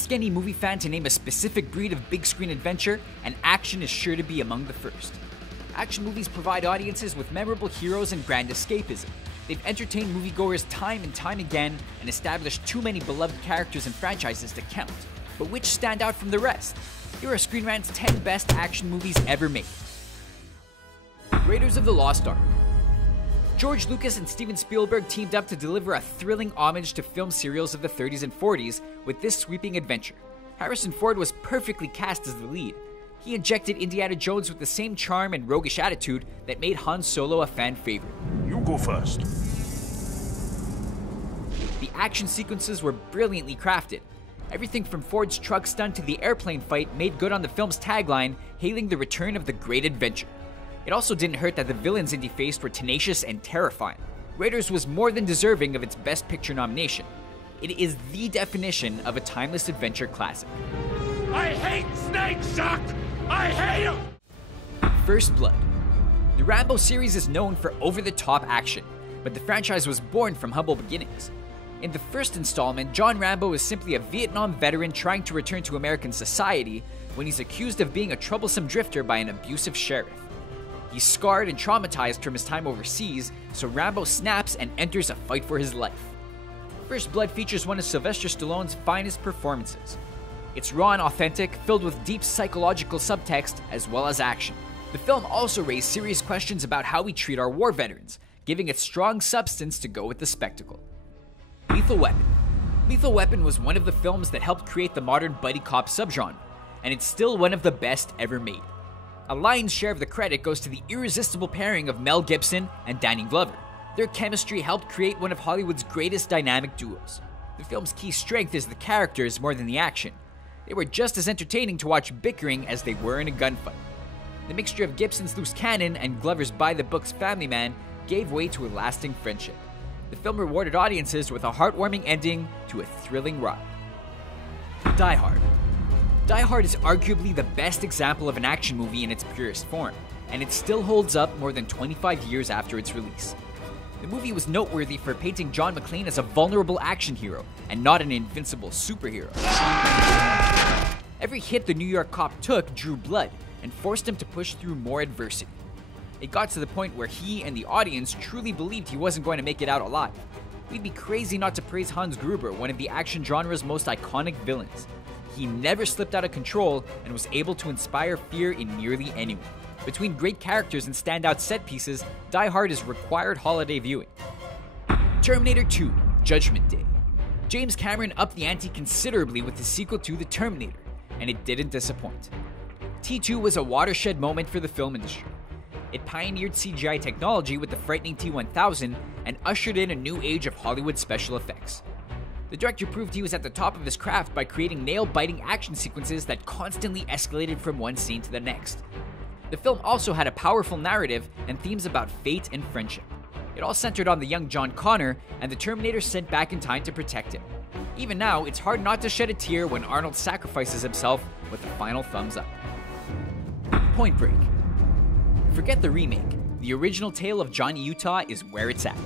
Ask any movie fan to name a specific breed of big screen adventure, and action is sure to be among the first. Action movies provide audiences with memorable heroes and grand escapism. They've entertained moviegoers time and time again and established too many beloved characters and franchises to count. But which stand out from the rest? Here are Screen Rant's 10 best action movies ever made. Raiders of the Lost Ark. George Lucas and Steven Spielberg teamed up to deliver a thrilling homage to film serials of the 30s and 40s with this sweeping adventure. Harrison Ford was perfectly cast as the lead. He injected Indiana Jones with the same charm and roguish attitude that made Han Solo a fan favorite. You go first. The action sequences were brilliantly crafted. Everything from Ford's truck stunt to the airplane fight made good on the film's tagline, hailing the return of the great adventure. It also didn't hurt that the villains Indy faced were tenacious and terrifying. Raiders was more than deserving of its Best Picture nomination. It is the definition of a timeless adventure classic. I hate snakes, Chuck! I hate them! First Blood. The Rambo series is known for over-the-top action, but the franchise was born from humble beginnings. In the first installment, John Rambo is simply a Vietnam veteran trying to return to American society when he's accused of being a troublesome drifter by an abusive sheriff. He's scarred and traumatized from his time overseas, so Rambo snaps and enters a fight for his life. First Blood features one of Sylvester Stallone's finest performances. It's raw and authentic, filled with deep psychological subtext as well as action. The film also raised serious questions about how we treat our war veterans, giving it strong substance to go with the spectacle. Lethal Weapon. Lethal Weapon was one of the films that helped create the modern buddy cop subgenre, and it's still one of the best ever made. A lion's share of the credit goes to the irresistible pairing of Mel Gibson and Danny Glover. Their chemistry helped create one of Hollywood's greatest dynamic duos. The film's key strength is the characters more than the action. They were just as entertaining to watch bickering as they were in a gunfight. The mixture of Gibson's loose cannon and Glover's by-the-books family man gave way to a lasting friendship. The film rewarded audiences with a heartwarming ending to a thrilling ride. Die Hard. Die Hard is arguably the best example of an action movie in its purest form, and it still holds up more than 25 years after its release. The movie was noteworthy for painting John McClane as a vulnerable action hero and not an invincible superhero. Every hit the New York cop took drew blood and forced him to push through more adversity. It got to the point where he and the audience truly believed he wasn't going to make it out alive. We'd be crazy not to praise Hans Gruber, one of the action genre's most iconic villains. He never slipped out of control and was able to inspire fear in nearly anyone. Between great characters and standout set pieces, Die Hard is required holiday viewing. Terminator 2: Judgment Day. James Cameron upped the ante considerably with the sequel to The Terminator, and it didn't disappoint. T2 was a watershed moment for the film industry. It pioneered CGI technology with the frightening T-1000 and ushered in a new age of Hollywood special effects. The director proved he was at the top of his craft by creating nail-biting action sequences that constantly escalated from one scene to the next. The film also had a powerful narrative and themes about fate and friendship. It all centered on the young John Connor and the Terminator sent back in time to protect him. Even now, it's hard not to shed a tear when Arnold sacrifices himself with a final thumbs up. Point Break. Forget the remake. The original tale of Johnny Utah is where it's at.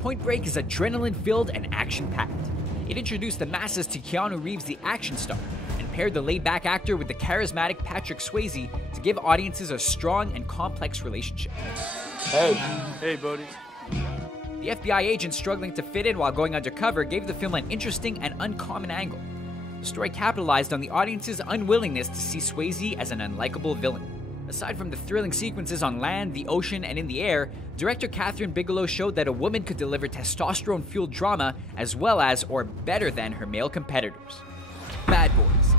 Point Break is adrenaline-filled and action-packed. It introduced the masses to Keanu Reeves, the action star, and paired the laid-back actor with the charismatic Patrick Swayze to give audiences a strong and complex relationship. Hey, buddy. The FBI agent struggling to fit in while going undercover gave the film an interesting and uncommon angle. The story capitalized on the audience's unwillingness to see Swayze as an unlikable villain. Aside from the thrilling sequences on land, the ocean, and in the air, director Catherine Bigelow showed that a woman could deliver testosterone-fueled drama as well as, or better than, her male competitors. Bad Boys.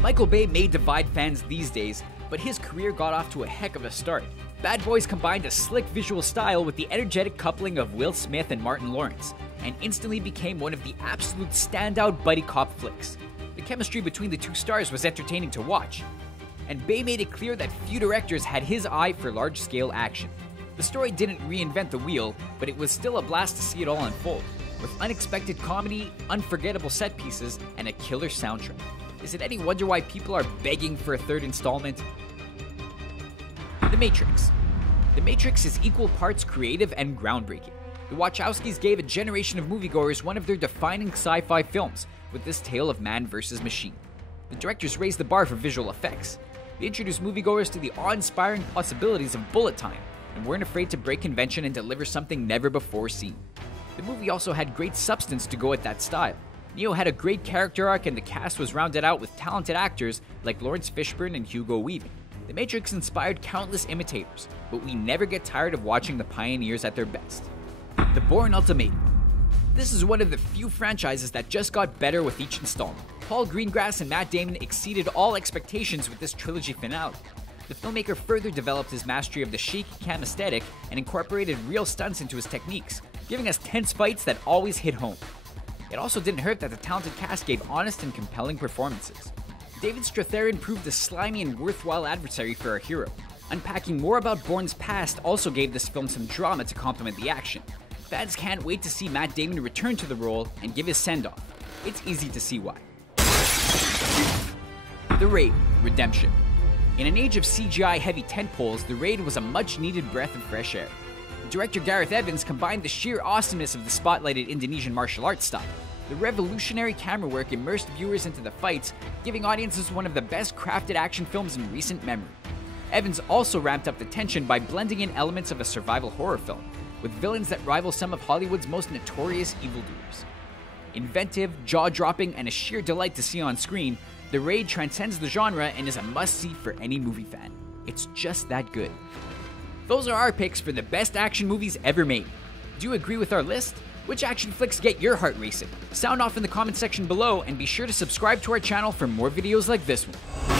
Michael Bay may divide fans these days, but his career got off to a heck of a start. Bad Boys combined a slick visual style with the energetic coupling of Will Smith and Martin Lawrence, and instantly became one of the absolute standout buddy cop flicks. The chemistry between the two stars was entertaining to watch, and Bay made it clear that few directors had his eye for large-scale action. The story didn't reinvent the wheel, but it was still a blast to see it all unfold, with unexpected comedy, unforgettable set pieces, and a killer soundtrack. Is it any wonder why people are begging for a third installment? The Matrix. The Matrix is equal parts creative and groundbreaking. The Wachowskis gave a generation of moviegoers one of their defining sci-fi films, with this tale of man versus machine. The directors raised the bar for visual effects. They introduced moviegoers to the awe-inspiring possibilities of bullet time, and weren't afraid to break convention and deliver something never before seen. The movie also had great substance to go with that style. Neo had a great character arc, and the cast was rounded out with talented actors like Lawrence Fishburne and Hugo Weaving. The Matrix inspired countless imitators, but we never get tired of watching the pioneers at their best. The Bourne Ultimatum. This is one of the few franchises that just got better with each installment. Paul Greengrass and Matt Damon exceeded all expectations with this trilogy finale. The filmmaker further developed his mastery of the shaky cam aesthetic and incorporated real stunts into his techniques, giving us tense fights that always hit home. It also didn't hurt that the talented cast gave honest and compelling performances. David Strathairn proved a slimy and worthwhile adversary for our hero. Unpacking more about Bourne's past also gave this film some drama to complement the action. Fans can't wait to see Matt Damon return to the role and give his send-off. It's easy to see why. The Raid: Redemption. In an age of CGI-heavy tentpoles, The Raid was a much-needed breath of fresh air. Director Gareth Evans combined the sheer awesomeness of the spotlighted Indonesian martial arts style. The revolutionary camera work immersed viewers into the fights, giving audiences one of the best crafted action films in recent memory. Evans also ramped up the tension by blending in elements of a survival horror film, with villains that rival some of Hollywood's most notorious evildoers. Inventive, jaw-dropping, and a sheer delight to see on screen, The Raid transcends the genre and is a must-see for any movie fan. It's just that good. Those are our picks for the best action movies ever made. Do you agree with our list? Which action flicks get your heart racing? Sound off in the comment section below, and be sure to subscribe to our channel for more videos like this one.